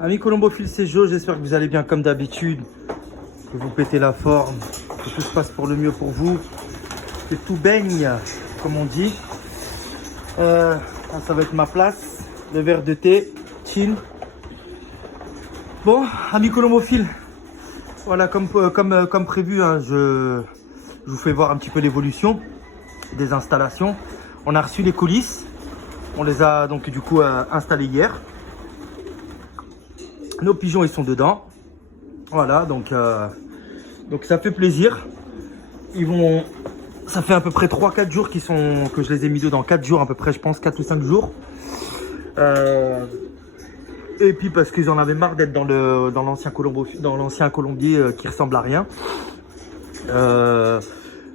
Amis colombophiles, c'est Jo, j'espère que vous allez bien comme d'habitude, que vous pétez la forme, que tout se passe pour le mieux pour vous, que tout baigne, comme on dit. Ça va être ma place, le verre de thé, chill. Bon, amis colombophiles, voilà, comme prévu, hein, je vous fais voir un petit peu l'évolution des installations. On a reçu les coulisses, on les a donc du coup installées hier. Nos pigeons ils sont dedans, voilà, donc ça fait plaisir. Ça fait à peu près 3-4 jours que je les ai mis dedans, 4 jours à peu près, je pense 4 ou 5 jours. Et puis parce qu'ils en avaient marre d'être dans l'ancien colombier qui ressemble à rien.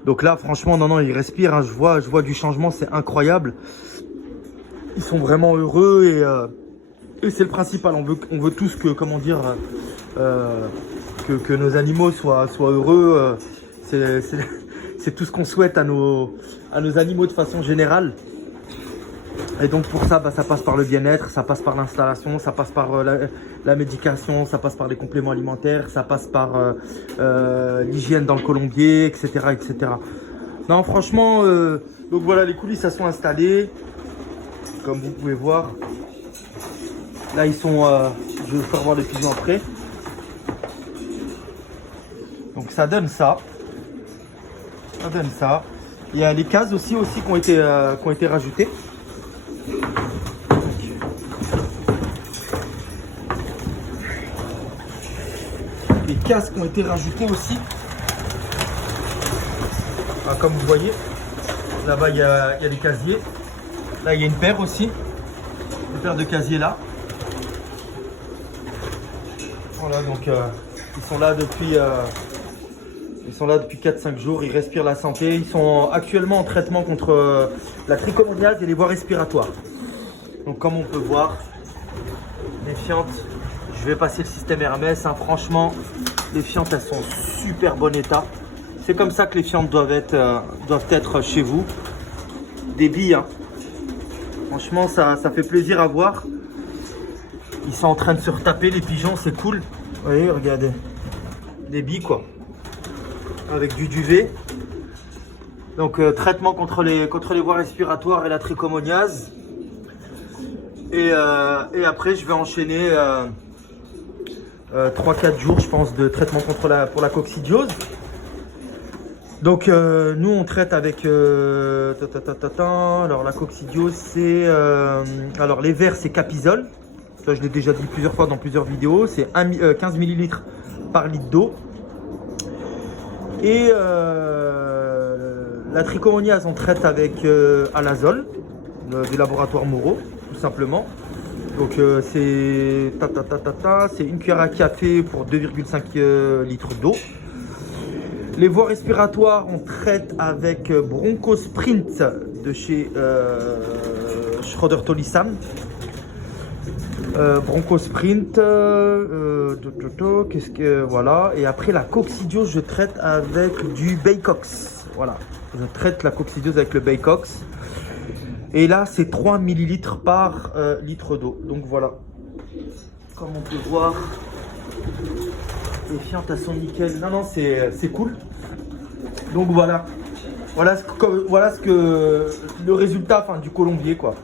Donc là franchement non ils respirent, hein, je vois du changement, c'est incroyable. Ils sont vraiment heureux et c'est le principal. On veut tous que, comment dire, que nos animaux soient heureux. C'est tout ce qu'on souhaite à nos animaux de façon générale. Et donc pour ça, ça passe par le bien-être, ça passe par l'installation, ça passe par la médication, ça passe par les compléments alimentaires, ça passe par l'hygiène dans le colombier, etc., etc. Non, franchement, donc voilà, les coulisses, elles sont installées, comme vous pouvez voir. Là, ils sont, je vais vous faire voir les pigeons après. Donc ça donne ça. Ça donne ça. Il y a les cases aussi qui ont été rajoutées. Les cases qui ont été rajoutées aussi. Ah, comme vous voyez, là-bas il y a les casiers. Là il y a une paire aussi. Une paire de casiers là. Voilà, donc ils sont là depuis 4-5 jours, ils respirent la santé. Ils sont actuellement en traitement contre la trichomoniase et les voies respiratoires. Donc comme on peut voir, les fientes, je vais passer le système Hermès, hein, franchement, les fientes elles sont en super bon état. C'est comme ça que les fientes doivent être chez vous. Des billes, hein. Franchement ça fait plaisir à voir. Ils sont en train de se retaper les pigeons, c'est cool. Vous voyez, regardez. Des billes quoi. Avec du duvet. Donc traitement contre les voies respiratoires et la trichomoniase. Et après je vais enchaîner 3-4 jours je pense de traitement pour la coccidiose. Donc nous on traite avec alors la coccidiose c'est alors les vers c'est Capizole. Ça, je l'ai déjà dit plusieurs fois dans plusieurs vidéos. C'est 15 ml par litre d'eau. Et la trichomoniase, on traite avec Alazole, du laboratoire Moreau, tout simplement. Donc c'est une cuillère à café pour 2,5 litres d'eau. Les voies respiratoires, on traite avec Bronco Sprint de chez Schroeder-Tolisam. Bronco Sprint, voilà. Et après la coccidiose, je traite avec du Baycox. Voilà, je traite la coccidiose avec le Baycox. Et là, c'est 3 ml par litre d'eau. Donc voilà, comme on peut voir, les fientes elles sont nickel. Non, c'est cool. Donc voilà, voilà ce que le résultat du colombier quoi.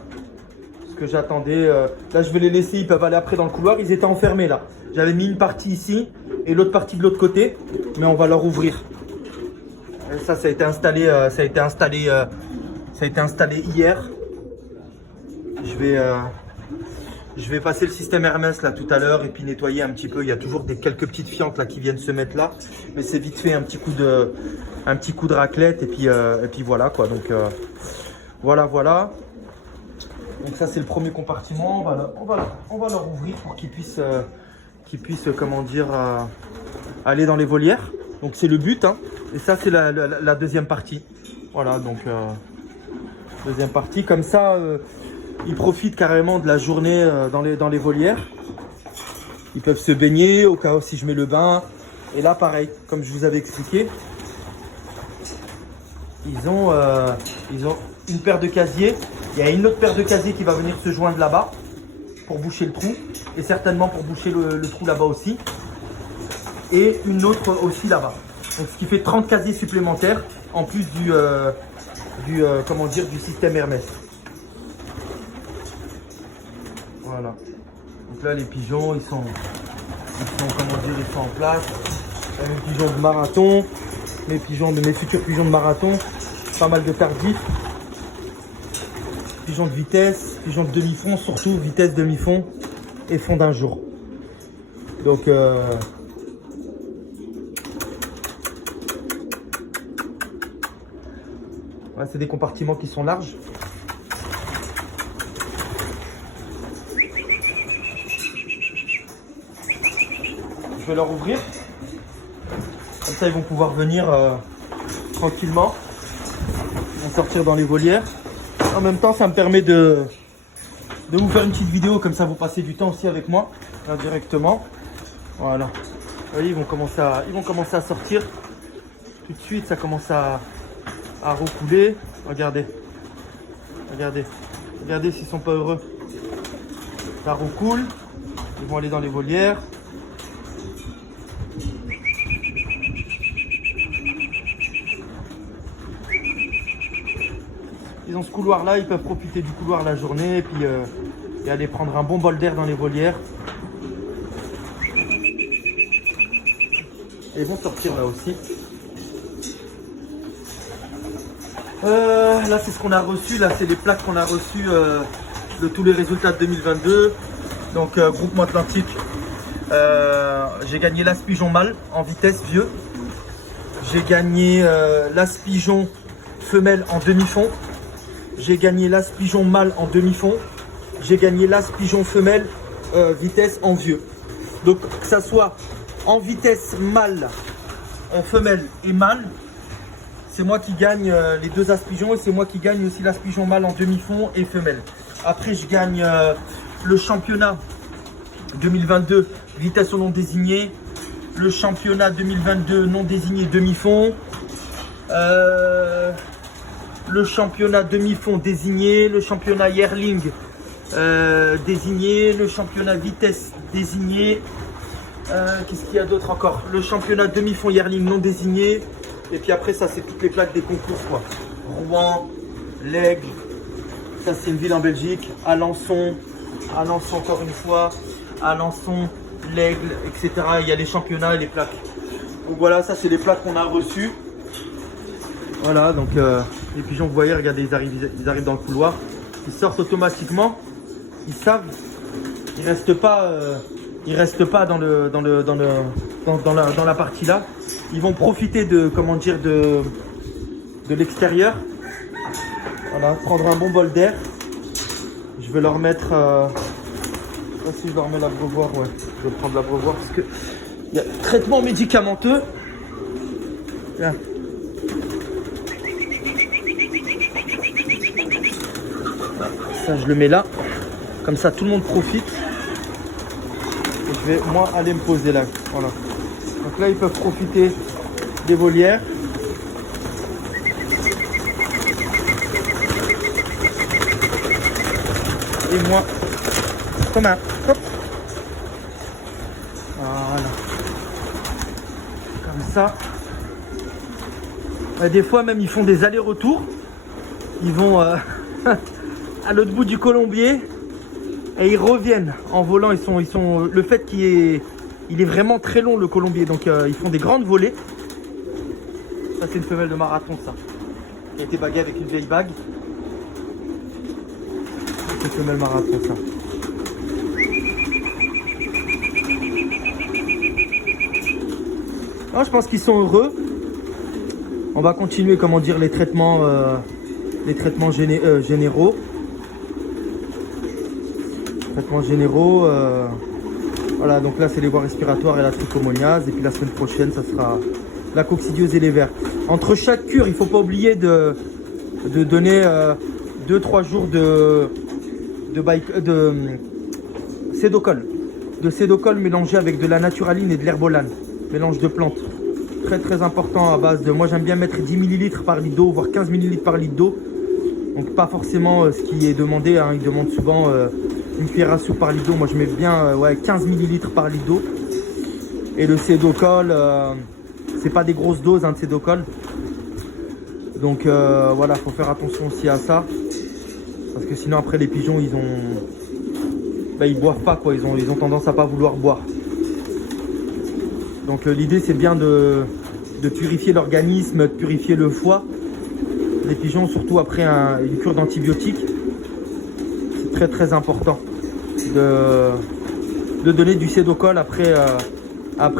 Que j'attendais. Là, je vais les laisser, ils peuvent aller après dans le couloir. Ils étaient enfermés là. J'avais mis une partie ici et l'autre partie de l'autre côté, mais on va leur ouvrir. Et ça a été installé. Ça a été installé hier. Je vais passer le système Hermès là tout à l'heure et puis nettoyer un petit peu. Il y a toujours quelques petites fientes là qui viennent se mettre là, mais c'est vite fait un petit coup de raclette et puis voilà quoi. Donc voilà. Donc ça c'est le premier compartiment, on va leur ouvrir pour qu'ils puissent comment dire, aller dans les volières. Donc c'est le but, hein. Et ça c'est la deuxième partie. Voilà, donc deuxième partie, comme ça ils profitent carrément de la journée dans les volières. Ils peuvent se baigner au cas où si je mets le bain. Et là pareil, comme je vous avais expliqué, ils ont une paire de casiers. Il y a une autre paire de casiers qui va venir se joindre là-bas. pour boucher le trou et certainement pour boucher le trou là-bas aussi. Et une autre aussi là-bas. Donc ce qui fait 30 casiers supplémentaires en plus comment dire, du système Hermès. Voilà. Donc là les pigeons ils sont comment dire, ils sont en place. Là, mes pigeons de marathon, mes futurs pigeons de marathon, pas mal de tardifs. Pigeons de vitesse, pigeons de demi-fond, surtout vitesse demi-fond et fond d'un jour. Donc ouais, c'est des compartiments qui sont larges. Je vais leur ouvrir. Comme ça, ils vont pouvoir venir tranquillement. Ils vont sortir dans les volières. En même temps, ça me permet de vous faire une petite vidéo. Comme ça, vous passez du temps aussi avec moi, là, directement. Voilà. Vous voyez, ils vont commencer à sortir. Tout de suite, ça commence à recouler. Regardez. Regardez. Regardez s'ils sont pas heureux. Ça recoule. Ils vont aller dans les volières. Ils ont ce couloir là, ils peuvent profiter du couloir la journée et puis et aller prendre un bon bol d'air dans les volières. Et ils vont sortir là aussi. Là c'est ce qu'on a reçu, là c'est les plaques qu'on a reçues de tous les résultats de 2022. Donc groupement Atlantique, j'ai gagné l'as pigeon mâle en vitesse vieux. J'ai gagné l'as pigeon femelle en demi-fond. J'ai gagné l'as pigeon mâle en demi-fond. J'ai gagné l'as pigeon femelle vitesse en vieux. Donc que ça soit en vitesse mâle, femelle et mâle, c'est moi qui gagne les deux as pigeons et c'est moi qui gagne aussi l'as pigeon mâle en demi-fond et femelle. Après je gagne le championnat 2022 vitesse au non désigné, le championnat 2022 non désigné demi-fond, le championnat demi-fond désigné, le championnat yearling désigné, le championnat vitesse désigné, qu'est-ce qu'il y a d'autre encore, le championnat demi-fond yearling non désigné, et puis après ça c'est toutes les plaques des concours quoi. Rouen, l'Aigle, ça c'est une ville en Belgique, Alençon encore une fois, Alençon, l'Aigle, etc. Il y a les championnats et les plaques. Donc voilà, ça c'est les plaques qu'on a reçues. Voilà, donc les pigeons, vous voyez, regardez, ils arrivent dans le couloir. Ils sortent automatiquement. Ils savent. Ils restent pas dans la partie là. Ils vont profiter de, comment dire, de l'extérieur. Voilà, prendre un bon bol d'air. Je vais leur mettre. Je sais pas si je leur mets l'abreuvoir. Ouais, je vais prendre l'abreuvoir parce que il y a traitement médicamenteux. Là. Ça, je le mets là. Comme ça, tout le monde profite. Et je vais, moi, aller me poser là. Voilà. Donc là, ils peuvent profiter des volières. Et moi, Thomas, hop. Voilà. Comme ça. Et des fois, même, ils font des allers-retours. Ils vont à l'autre bout du colombier et ils reviennent en volant. Ils sont le fait qu'il est vraiment très long le colombier, donc ils font des grandes volées. Ça c'est une femelle de marathon, ça, qui a été baguée avec une vieille bague. C'est une femelle marathon, ça. Non, je pense qu'ils sont heureux. On va continuer, comment dire, les traitements généraux. Traitements généraux. Voilà, donc là c'est les voies respiratoires et la trichomoniase. Et puis la semaine prochaine, ça sera la coccidiose et les vers. Entre chaque cure, il ne faut pas oublier de donner 2-3 jours de cédocol. De cédocol mélangé avec de la naturaline et de l'herbolane. Mélange de plantes. Très très important à base de... Moi j'aime bien mettre 10 ml par litre d'eau, voire 15 ml par litre d'eau. Donc pas forcément ce qui est demandé, hein. Ils demandent souvent une cuillère à soupe par litre d'eau. Moi je mets bien ouais, 15 ml par litre d'eau. Et le cédocol, c'est pas des grosses doses hein, de cédocol. Donc voilà, faut faire attention aussi à ça. Parce que sinon après les pigeons ils boivent pas quoi, ils ont tendance à pas vouloir boire. Donc l'idée c'est bien de purifier l'organisme, de purifier le foie. Les pigeons, surtout après une cure d'antibiotiques, c'est très très important de donner du cédocol après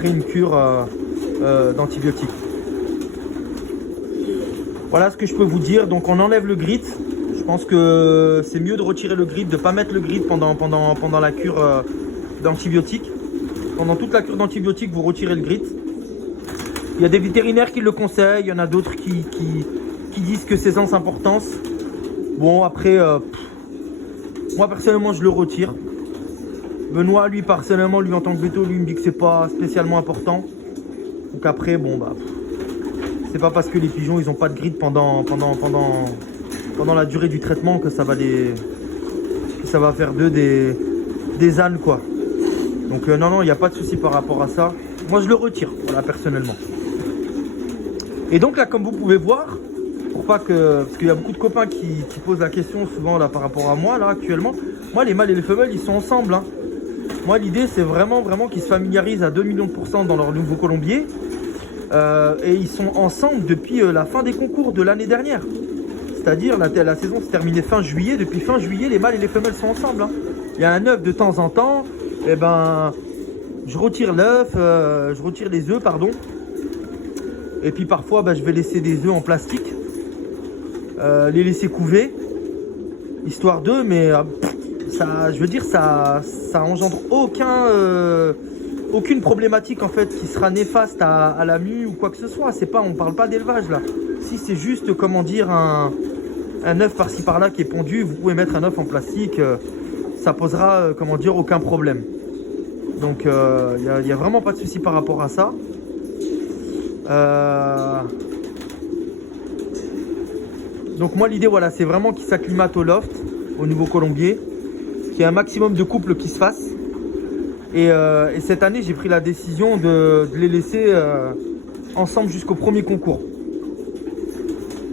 une cure d'antibiotiques. Voilà ce que je peux vous dire. Donc on enlève le grit. Je pense que c'est mieux de retirer le grit, de ne pas mettre le grit pendant la cure d'antibiotiques. Pendant toute la cure d'antibiotiques, vous retirez le grit. Il y a des vétérinaires qui le conseillent, il y en a d'autres qui disent que c'est sans importance. Bon après, moi personnellement je le retire. Benoît lui personnellement, lui en tant que véto, lui me dit que c'est pas spécialement important. Donc après bon bah c'est pas parce que les pigeons ils ont pas de grid pendant la durée du traitement que ça va faire d'eux des ânes quoi. Donc non il n'y a pas de souci par rapport à ça. Moi je le retire voilà personnellement. Et donc là comme vous pouvez voir, parce qu'il y a beaucoup de copains qui posent la question souvent là par rapport à moi là actuellement. Moi les mâles et les femelles ils sont ensemble hein. Moi l'idée c'est vraiment qu'ils se familiarisent à 2 millions de % dans leur nouveau colombier. Et ils sont ensemble depuis la fin des concours de l'année dernière. C'est-à-dire la saison s'est terminée fin juillet. Depuis fin juillet les mâles et les femelles sont ensemble hein. Il y a un œuf de temps en temps. Et ben je retire l'œuf, je retire les œufs pardon. Et puis parfois je vais laisser des œufs en plastique. Les laisser couver histoire d'eux, mais ça, je veux dire, ça engendre aucune problématique en fait qui sera néfaste à la mue ou quoi que ce soit. C'est pas, on parle pas d'élevage là. Si c'est juste, comment dire, un œuf par-ci par-là qui est pondu, vous pouvez mettre un œuf en plastique, ça posera, comment dire, aucun problème. Donc il y a vraiment pas de souci par rapport à ça. Donc moi l'idée voilà c'est vraiment qu'ils s'acclimatent au loft, au nouveau colombier, qu'il y ait un maximum de couples qui se fassent. Et cette année j'ai pris la décision de les laisser ensemble jusqu'au premier concours.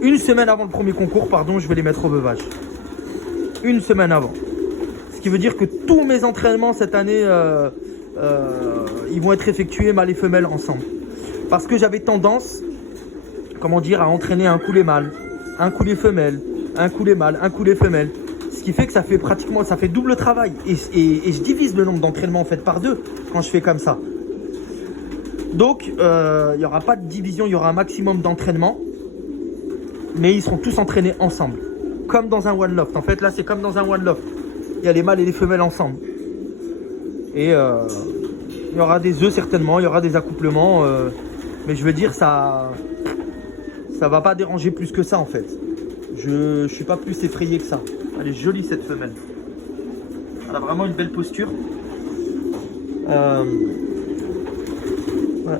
Une semaine avant le premier concours, pardon, je vais les mettre au veuvage. Une semaine avant. Ce qui veut dire que tous mes entraînements cette année, ils vont être effectués mâles et femelles ensemble. Parce que j'avais tendance, comment dire, à entraîner un coup les mâles, un coup les femelles, un coup les mâles, un coup les femelles. Ce qui fait que ça fait pratiquement, ça fait double travail. Et je divise le nombre d'entraînements en fait par deux quand je fais comme ça. Donc, il n'y aura pas de division, il y aura un maximum d'entraînement. Mais ils seront tous entraînés ensemble. Comme dans un one loft. En fait, là, c'est comme dans un one loft. Il y a les mâles et les femelles ensemble. Et il y aura des œufs certainement, il y aura des accouplements. Mais je veux dire, ça va pas déranger plus que ça en fait. Je suis pas plus effrayé que ça. Elle est jolie cette femelle. Elle a vraiment une belle posture. Ouais,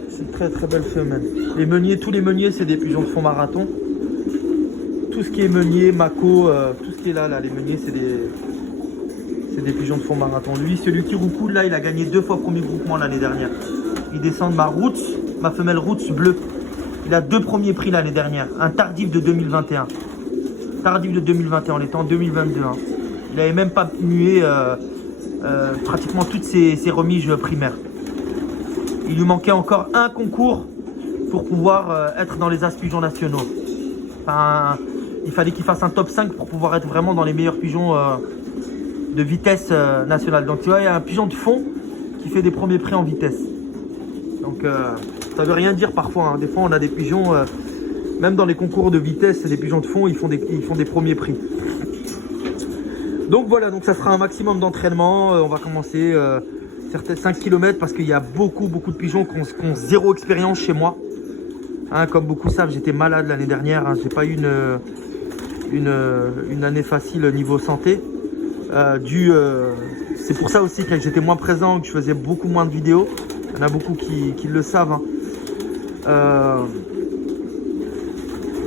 c'est une très très belle femelle. Les meuniers, tous les meuniers, c'est des pigeons de fond marathon. Tout ce qui est meunier, mako, tout ce qui est là, les meuniers, c'est des pigeons de fond marathon. Lui, celui qui roucoule là, il a gagné 2 fois premier groupement l'année dernière. Il descend de ma femelle Roots bleue. Il a 2 premiers prix l'année dernière. Un tardif de 2021. Tardif de 2021, on était en 2022. Hein. Il n'avait même pas mué pratiquement toutes ses remises primaires. Il lui manquait encore un concours pour pouvoir être dans les As pigeons nationaux. Enfin, il fallait qu'il fasse un top 5 pour pouvoir être vraiment dans les meilleurs pigeons de vitesse nationale. Donc tu vois, il y a un pigeon de fond qui fait des premiers prix en vitesse. Donc ça veut rien dire parfois. Hein. Des fois on a des pigeons, même dans les concours de vitesse, les pigeons de fond, ils font des premiers prix. Donc voilà, donc ça sera un maximum d'entraînement. On va commencer certains 5 km parce qu'il y a beaucoup de pigeons qui ont zéro expérience chez moi. Hein, comme beaucoup savent, j'étais malade l'année dernière. Hein. J'ai pas eu une année facile niveau santé. C'est pour ça aussi que j'étais moins présent, que je faisais beaucoup moins de vidéos. Il y en a beaucoup qui le savent. Hein.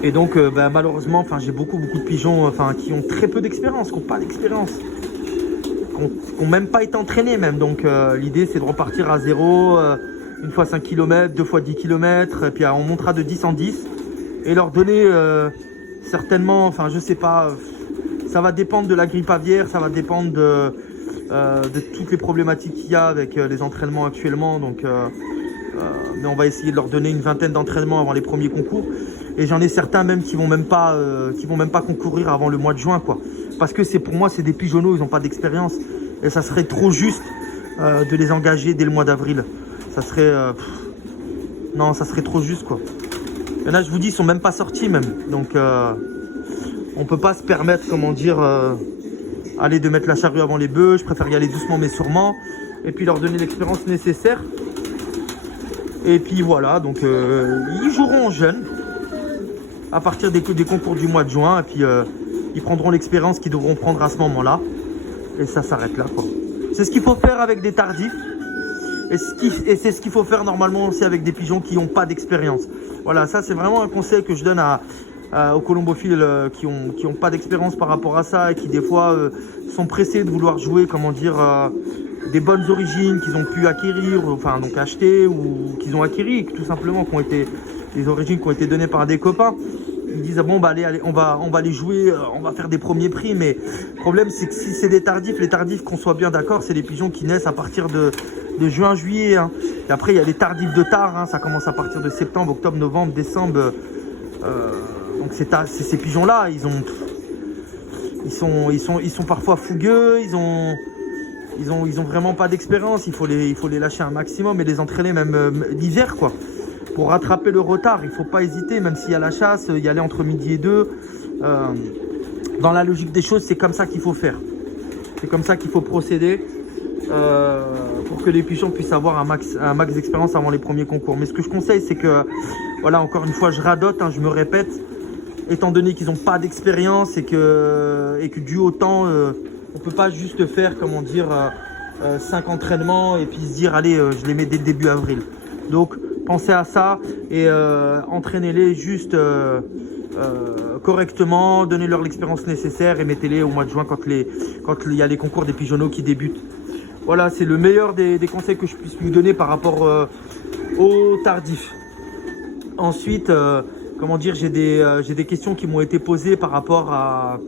Et donc malheureusement, j'ai beaucoup de pigeons qui ont très peu d'expérience, qui n'ont pas d'expérience, qui qui n'ont même pas été entraînés même. Donc l'idée c'est de repartir à zéro, une fois 5 km, deux fois 10 km, et puis on montera de 10 en 10 et leur donner certainement, enfin je sais pas, ça va dépendre de la grippe aviaire, ça va dépendre de toutes les problématiques qu'il y a avec les entraînements actuellement. Donc mais on va essayer de leur donner une vingtaine d'entraînements avant les premiers concours. Et j'en ai certains même qui vont même pas concourir avant le mois de juin, quoi. Parce que pour moi c'est des pigeonneaux, ils n'ont pas d'expérience. Et ça serait trop juste de les engager dès le mois d'avril. Ça serait non, ça serait trop juste, quoi. Il y en a, je vous dis, ils sont même pas sortis même. Donc on peut pas se permettre, comment dire, aller de mettre la charrue avant les bœufs. Je préfère y aller doucement mais sûrement. Et puis leur donner l'expérience nécessaire. Et puis voilà, donc ils joueront en jeune à partir des concours du mois de juin. Et puis ils prendront l'expérience qu'ils devront prendre à ce moment-là. Et ça s'arrête là, quoi. C'est ce qu'il faut faire avec des tardifs. Et c'est ce qu'il faut faire normalement aussi avec des pigeons qui n'ont pas d'expérience. Voilà, ça c'est vraiment un conseil que je donne aux colombophiles qui ont pas d'expérience par rapport à ça et qui des fois sont pressés de vouloir jouer, comment dire, des bonnes origines qu'ils ont pu acquérir, enfin donc acheter ou qu'ils ont acquis, tout simplement, qui ont été des origines qui ont été données par des copains. Ils disent ah bon bah allez, on va les jouer, on va faire des premiers prix. Mais le problème c'est que si c'est des tardifs, les tardifs, qu'on soit bien d'accord, c'est des pigeons qui naissent à partir de juin, juillet, hein. Et après il y a les tardifs de tard, hein. Ça commence à partir de septembre, octobre, novembre, décembre. Donc ces pigeons là, ils sont parfois fougueux, ils ont vraiment pas d'expérience. Il faut les lâcher un maximum et les entraîner même l'hiver, quoi. Pour rattraper le retard, il ne faut pas hésiter, même s'il y a la chasse, y aller entre midi et 2. Dans la logique des choses, c'est comme ça qu'il faut faire. C'est comme ça qu'il faut procéder pour que les pigeons puissent avoir un max d'expérience avant les premiers concours. Mais ce que je conseille, c'est que, voilà, encore une fois, je radote, hein, je me répète, étant donné qu'ils n'ont pas d'expérience et que dû au temps, on ne peut pas juste faire, comment dire, 5 entraînements et puis se dire, allez, je les mets dès le début avril. Donc, pensez à ça et entraînez-les juste correctement, donnez-leur l'expérience nécessaire et mettez-les au mois de juin quand il y a les concours des pigeonneaux qui débutent. Voilà, c'est le meilleur des conseils que je puisse vous donner par rapport aux tardifs. Ensuite, comment dire, j'ai des questions qui m'ont été posées par rapport à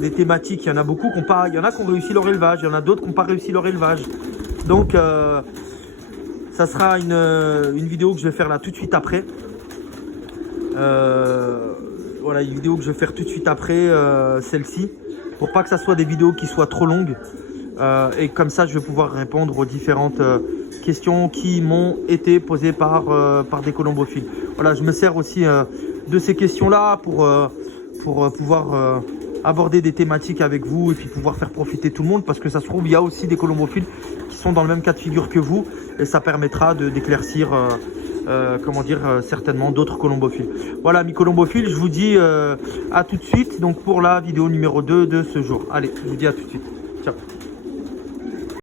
des thématiques. Il y en a beaucoup qui ont réussi leur élevage, il y en a d'autres qui n'ont pas réussi leur élevage. Donc, ça sera une vidéo que je vais faire là tout de suite après. Voilà, une vidéo que je vais faire tout de suite après celle-ci. Pour pas que ça soit des vidéos qui soient trop longues. Et comme ça, je vais pouvoir répondre aux différentes questions qui m'ont été posées par des colombophiles. Voilà, je me sers aussi de ces questions-là pour pouvoir aborder des thématiques avec vous et puis pouvoir faire profiter tout le monde. Parce que ça se trouve, il y a aussi des colombophiles qui sont dans le même cas de figure que vous. Et ça permettra d'éclaircir, comment dire, certainement d'autres colombophiles. Voilà, mes colombophiles, je vous dis à tout de suite donc pour la vidéo numéro 2 de ce jour. Allez, je vous dis à tout de suite. Ciao.